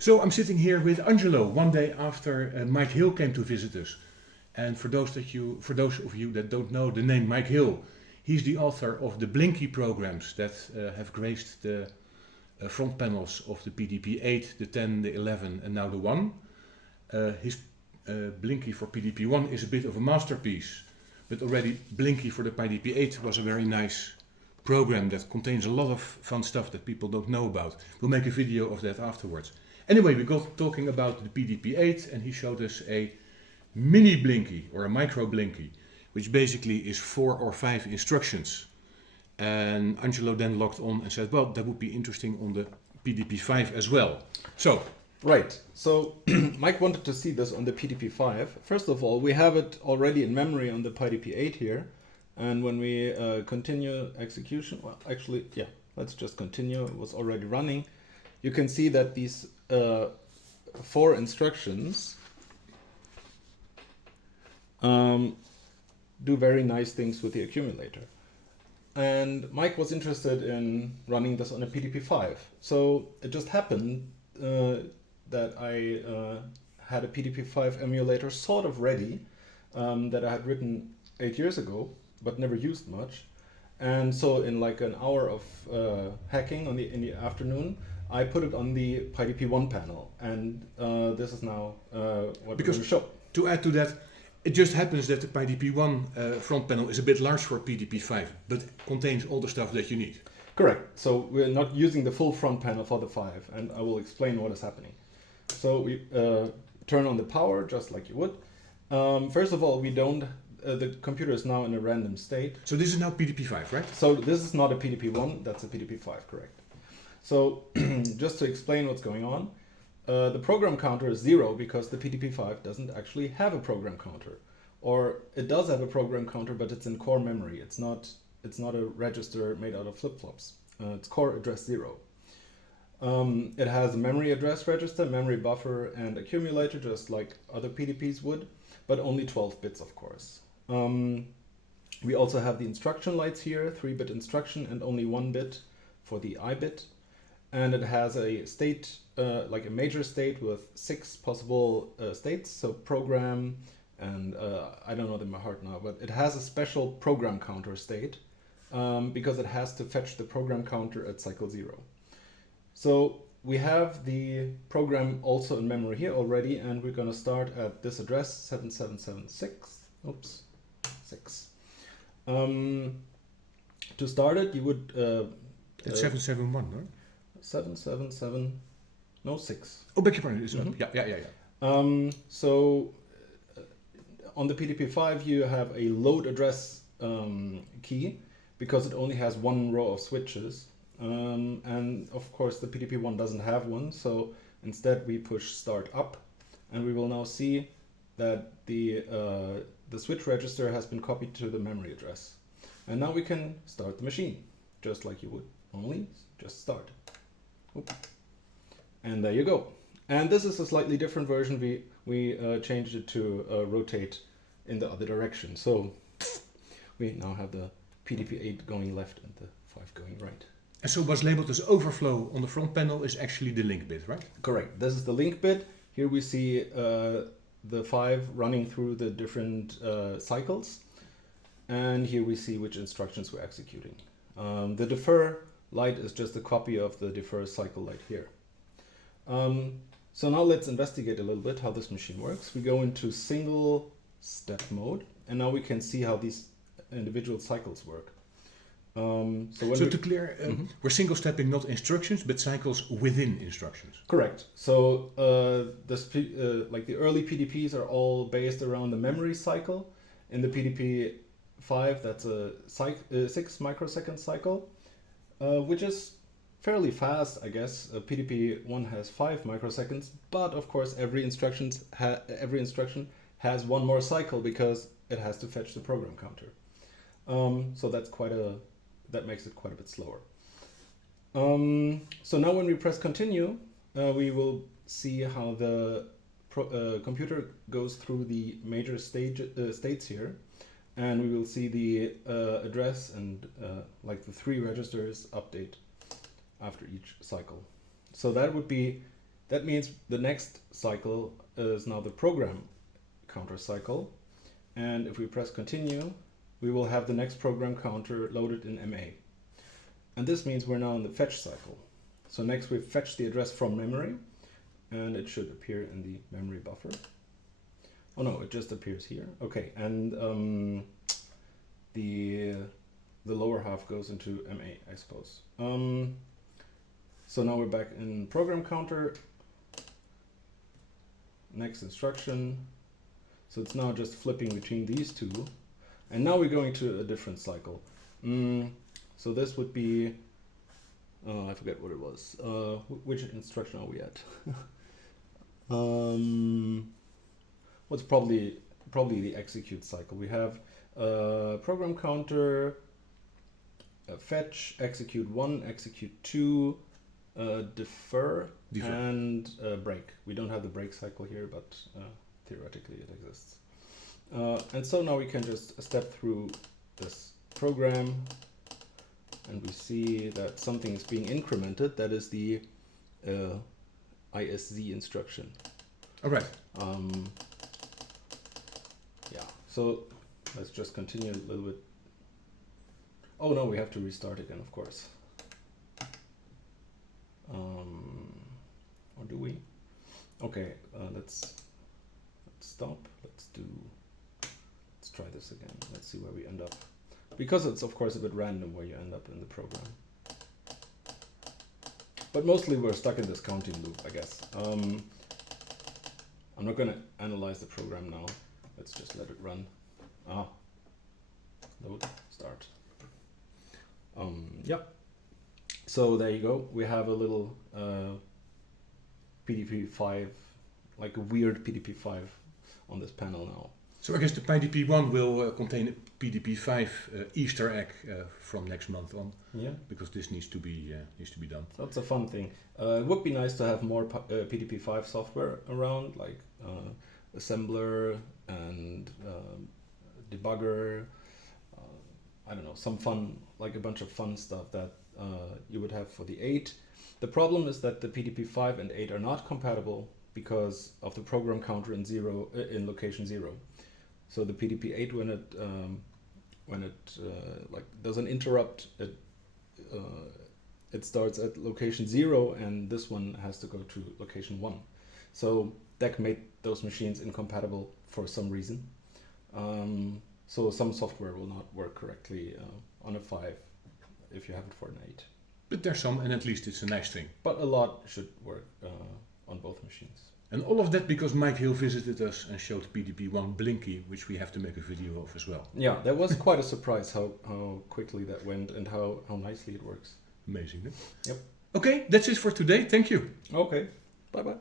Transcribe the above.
So I'm sitting here with Angelo one day after Mike Hill came to visit us. And for those of you that don't know the name Mike Hill, he's the author of the Blinky programs that have graced the front panels of the PDP-8, the 10, the 11 and now the 1. His Blinky for PDP-1 is a bit of a masterpiece, but already Blinky for the PDP-8 was a very nice program that contains a lot of fun stuff that people don't know about. We'll make a video of that afterwards. Anyway, we got talking about the PDP-8 and he showed us a mini Blinky or a micro Blinky, which basically is 4 or 5 instructions. And Angelo then logged on and said, well, that would be interesting on the PDP-5 as well. So, right. So Mike wanted to see this on the PDP-5. First of all, we have it already in memory on the PDP-8 here. And when we continue execution, well, actually, yeah, let's just continue. It was already running. You can see that these 4 instructions do very nice things with the accumulator. And Mike was interested in running this on a PDP-5. So it just happened that I had a PDP-5 emulator sort of ready that I had written 8 years ago, but never used much. And so in like an hour of hacking in the afternoon, I put it on the PiDP-1 panel. And this is now what we're going to show. To add to that, it just happens that the PDP-1 front panel is a bit large for PDP-5, but contains all the stuff that you need. Correct. So we're not using the full front panel for the 5, and I will explain what is happening. So we turn on the power just like you would. First of all, we don't. The computer is now in a random state. So this is now PDP-5, right? So this is not a PDP-1, that's a PDP-5, correct. So just to explain what's going on, the program counter is 0 because the PDP-5 doesn't actually have a program counter. Or it does have a program counter, but it's in core memory. It's not a register made out of flip-flops. It's core address 0. It has a memory address register, memory buffer, and accumulator, just like other PDPs would, but only 12 bits, of course. We also have the instruction lights here, 3-bit instruction and only 1 bit for the I bit. And it has a state, like a major state with 6 possible states, so program, and I don't know them by heart now, but it has a special program counter state because it has to fetch the program counter at cycle 0. So we have the program also in memory here already, and we're going to start at this address, 7776. Oops, 6. To start it, you would... It's 771, no? 777, no 6. Oh, beg your pardon, it's up. Yeah. So on the PDP-5 you have a load address key because it only has 1 row of switches. And of course the PDP-1 doesn't have one, so instead we push start up, and we will now see that the switch register has been copied to the memory address. And now we can start the machine, just like you would normally, just start. Oop. And there you go. And this is a slightly different version. We changed it to rotate in the other direction. So we now have the PDP-8 going left and the 5 going right. And so what's labeled as overflow on the front panel is actually the link bit, right? Correct. This is the link bit. Here we see the 5 running through the different cycles. And here we see which instructions we're executing. The defer light is just a copy of the defer cycle light here. So now let's investigate a little bit how this machine works. We go into single step mode, and now we can see how these individual cycles work. So to clear, we're single stepping not instructions, but cycles within instructions. Correct. So like the early PDPs are all based around the memory cycle. In the PDP-5, that's a 6 microsecond cycle, which is fairly fast, I guess. PDP-1 has 5 microseconds, but of course every instruction has 1 more cycle because it has to fetch the program counter. So that makes it quite a bit slower. So now when we press continue, we will see how the computer goes through the major states here, and we will see the address and like the 3 registers update after each cycle. So that would be That means the next cycle is now the program counter cycle. And if we press continue, we will have the next program counter loaded in MA. And this means we're now in the fetch cycle. So next we fetch the address from memory, and it should appear in the memory buffer. Oh no, it just appears here. Okay, and the lower half goes into MA, I suppose. So now we're back in program counter. Next instruction. So it's now just flipping between these two. And now we're going to a different cycle. So this would be, I forget what it was. Which instruction are we at? What's probably the execute cycle. We have program counter, fetch, execute 1, execute 2, defer, and break. We don't have the break cycle here, but theoretically it exists. And so now we can just step through this program, and we see that something is being incremented. That is the ISZ instruction. All right. Yeah, so let's just continue a little bit. Oh no, we have to restart again, of course. Or do we? Okay, let's stop. Let's try this again. Let's see where we end up. Because it's of course a bit random where you end up in the program. But mostly we're stuck in this counting loop, I guess. I'm not going to analyze the program now. Let's just let it run. Load, start. Yep. So there you go. We have a little PDP-5, like a weird PDP-5 on this panel now. So I guess the PiDP-1 will contain a PDP-5 Easter egg from next month on. Yeah. Because this needs to be done. That's a fun thing. It would be nice to have more PDP-5 software around, like assembler and debugger. I don't know, some fun, like a bunch of fun stuff that you would have for the 8. The problem is that the PDP-5 and 8 are not compatible because of the program counter in location 0. So the PDP-8, when it like does an interrupt, it starts at location 0, and this one has to go to location 1. So DEC made those machines incompatible for some reason. So some software will not work correctly on a 5 if you have it for an 8. But there's some, and at least it's a nice thing. But a lot should work on both machines. And all of that because Mike Hill visited us and showed PDP-1 Blinky, which we have to make a video of as well. Yeah, that was quite a surprise how quickly that went and how nicely it works. Amazing, huh? Yep. Okay, that's it for today. Thank you. Okay, bye-bye.